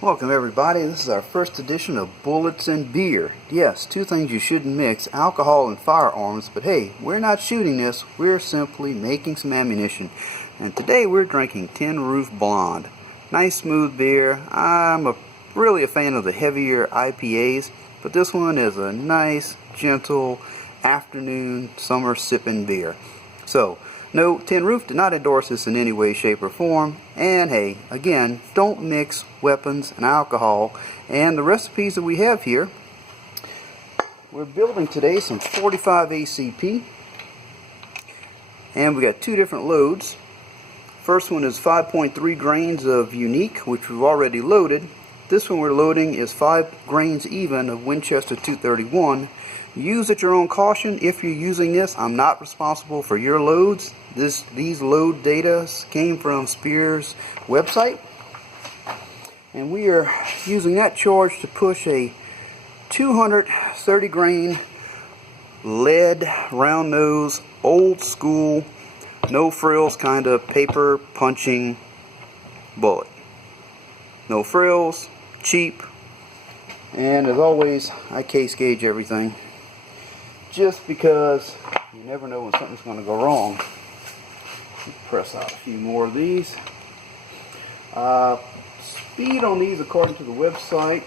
Welcome everybody, this is our first edition of Bullets and Beer. Yes, two things you shouldn't mix, alcohol and firearms, but hey, we're not shooting this, we're simply making some ammunition. And today we're drinking Tin Roof Blond. Nice smooth beer. I'm really a fan of the heavier IPAs, but this one is a nice, gentle, afternoon, summer sipping beer. So, no, Tin Roof did not endorse this in any way, shape, or form. And hey, again, don't mix weapons and alcohol. And the recipes that we have here, we're building today some 45 ACP. And we got two different loads. First one is 5.3 grains of Unique, which we've already loaded. This one we're loading is 5 grains even of Winchester 231. Use at your own caution. If you're using this, I'm not responsible for your loads. These load data came from Spear's website. And we are using that charge to push a 230 grain lead, round nose, old school, no frills kind of paper punching bullet. No frills, cheap, and as always, I case gauge everything. Just because you never know when something's going to go wrong. Press out a few more of these. Speed on these, according to the website,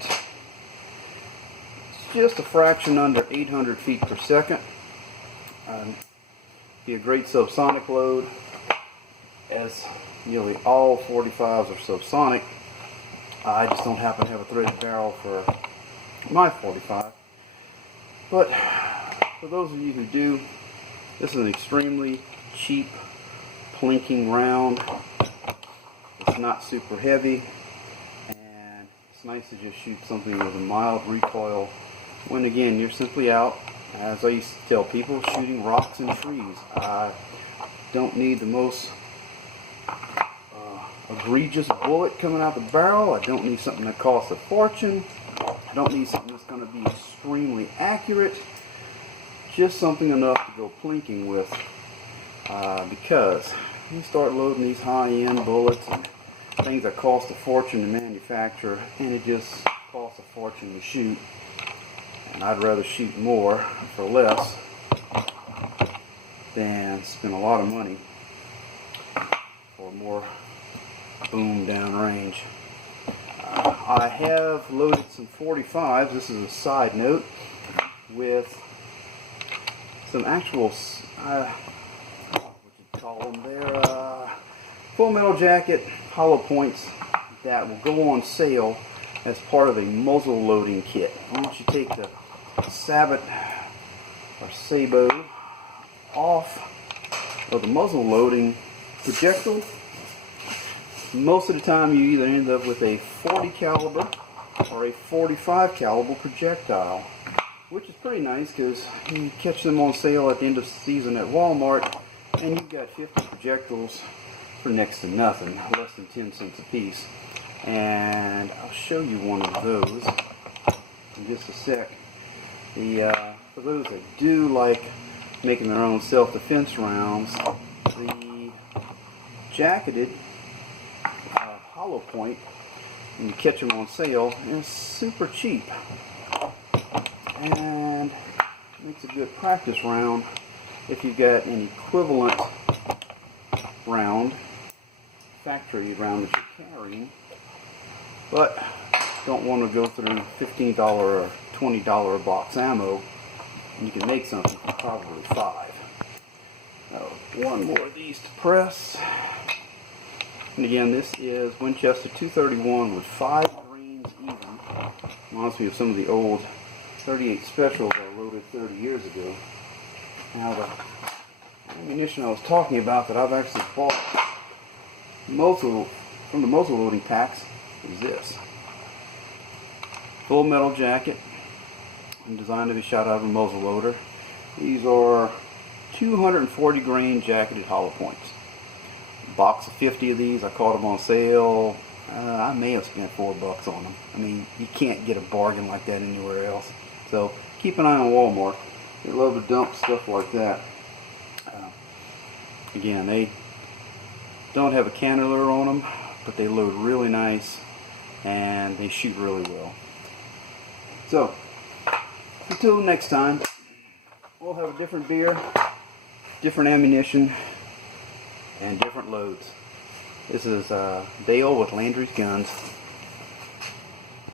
it's just a fraction under 800 feet per second. Be a great subsonic load, as nearly all 45s are subsonic. I just don't happen to have a threaded barrel for my 45. But for those of you who do, this is an extremely cheap plinking round. It's not super heavy, and it's nice to just shoot something with a mild recoil when, again, you're simply out, as I used to tell people, shooting rocks and trees. I don't need the most egregious bullet coming out the barrel. I don't need something that costs a fortune. I don't need something that's going to be extremely accurate. Just something enough to go plinking with, because you start loading these high-end bullets and things that cost a fortune to manufacture, and it just costs a fortune to shoot. And I'd rather shoot more for less than spend a lot of money for more boom downrange. I have loaded some 45s. This is a side note with some actual, what you call them there, Full Metal Jacket hollow points that will go on sale as part of a muzzle loading kit. Once you take the sabot or sabot off of the muzzle loading projectile, most of the time you either end up with a 40 caliber or a 45 caliber projectile, which is pretty nice because you catch them on sale at the end of the season at Walmart, and you've got 50 projectiles for next to nothing, less than 10 cents a piece. And I'll show you one of those in just a sec. For those that do like making their own self-defense rounds, the jacketed hollow point, when you catch them on sale, is super cheap and makes a good practice round if you've got an equivalent round, factory round that you're carrying, but don't want to go through $15 or $20 a box ammo, and you can make something for probably 5. One more of these to press. And again, this is Winchester 231 with 5 grains even. Reminds me of some of the old 38 specials I loaded 30 years ago. Now the ammunition I was talking about that I've actually bought from the muzzle loading packs is this. Full Metal Jacket, and designed to be shot out of a muzzle loader. These are 240 grain jacketed hollow points. Box of 50 of these. I caught them on sale. I may have spent $4 on them. I mean, you can't get a bargain like that anywhere else. So keep an eye on Walmart. They love to dump stuff like that. Again, they don't have a cannula on them, but they load really nice. and they shoot really well. So, until next time, we'll have a different beer, different ammunition, and different loads. This is Dale with Landry's Guns.